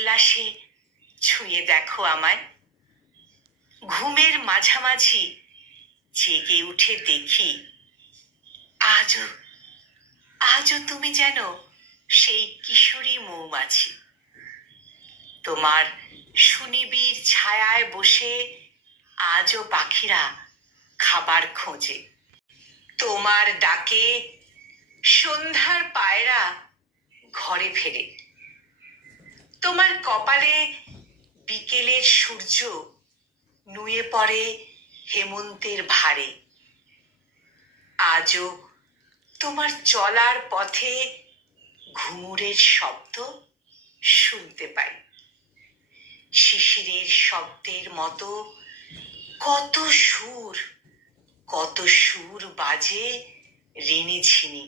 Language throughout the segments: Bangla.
উল্লাসে ছুঁয়ে দেখো আমায়। ঘুমের মাঝামাঝি জেগে উঠে দেখি আজও আজও তুমি যেন সেই কিশোরী মৌমাছি। তোমার সুনিবিড় ছায়ায় বসে আজও পাখিরা খাবার খোঁজে। তোমার ডাকে সন্ধ্যার পায়রা ঘরে ফেরে। তোমার কপালে বিকেলের সূর্য নুয়ে পড়ে হেমন্তের ভারে। আজও তোমার চলার পথে ঘুঙুরের শব্দ শুনতে পাই। শিশিরের শব্দের মতো কত সুর বাজে ঋণিঝিনি।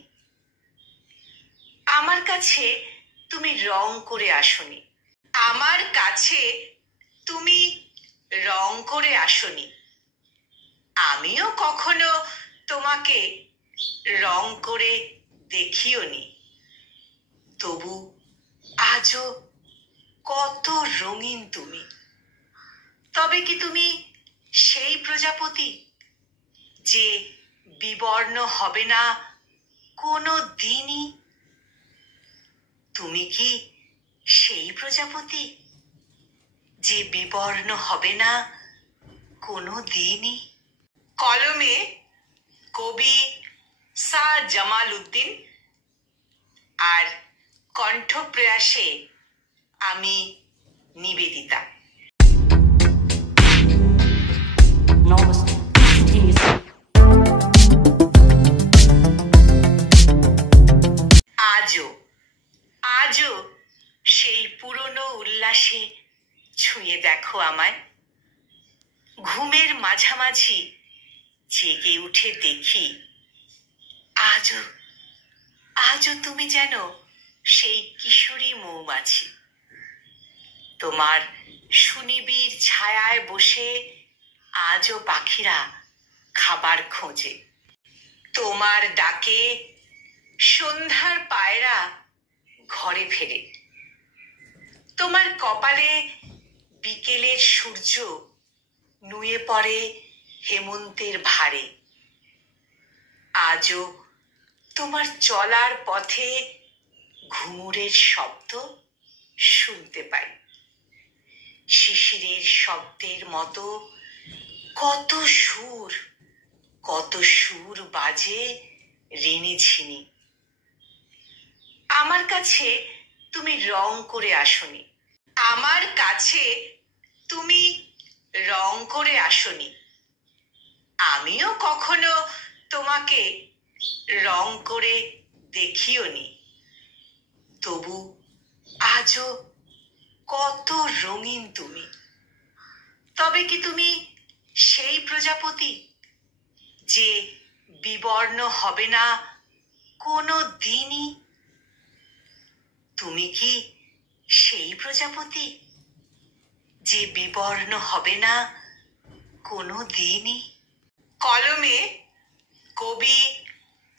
আমার কাছে তুমি রং করে আসনি। আমার কাছে তুমি রং করে আসনি। আমিও কখনো তোমাকে রং করে দেখিওনি। তবু আজও কত রঙিন তুমি। তবে কি তুমি সেই প্রজাপতি যে বিবর্ণ হবে না কোনো দিনই? তুমি কি সেই প্রজাপতি যে বিবর্ণ হবে না কোনো দিনই? কলমে কবি শাহ জামাল উদ্দিন, আর কণ্ঠপ্রয়াসে আমি নিবেদিতা। আজও সেই পুরনো উল্লাসে ছুঁয়ে দেখো আমায়। ঘুমের মাঝামাঝি জেগে উঠে দেখি আজও তুমি যেন সেই কিশোরী মৌমাছি। তোমার সুনিবিড় ছায়ায় বসে আজও পাখিরা খাবার খোঁজে। তোমার ডাকে সন্ধ্যার পায়রা ঘরে ফেরে। তোমার কপালে বিকেলের সূর্য নুয়ে পড়ে হেমন্তের ভারে। আজও তোমার চলার পথে ঘুঙুরের শব্দ শুনতে পাই। শিশিরের শব্দের মতো কত সুর বাজে ঋণিঝিনি। আমার কাছে তুমি রং করে আসনি। আমার কাছে তুমি রং করে আসনি। আমিও কখনো তোমাকে রং করে দেখিওনি। তবু আজও কত রঙিন তুমি। তবে কি তুমি সেই প্রজাপতি যে বিবর্ণ হবে না কোনো দিনই? তুমি কি সেই প্রজাপতি যে বিবর্ণ হবে না কোনো দিনই? কলমে কবি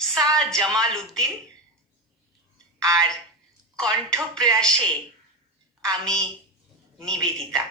শাহ জামাল উদ্দিন, আর কণ্ঠপ্রয়াসে আমি নিবেদিতা।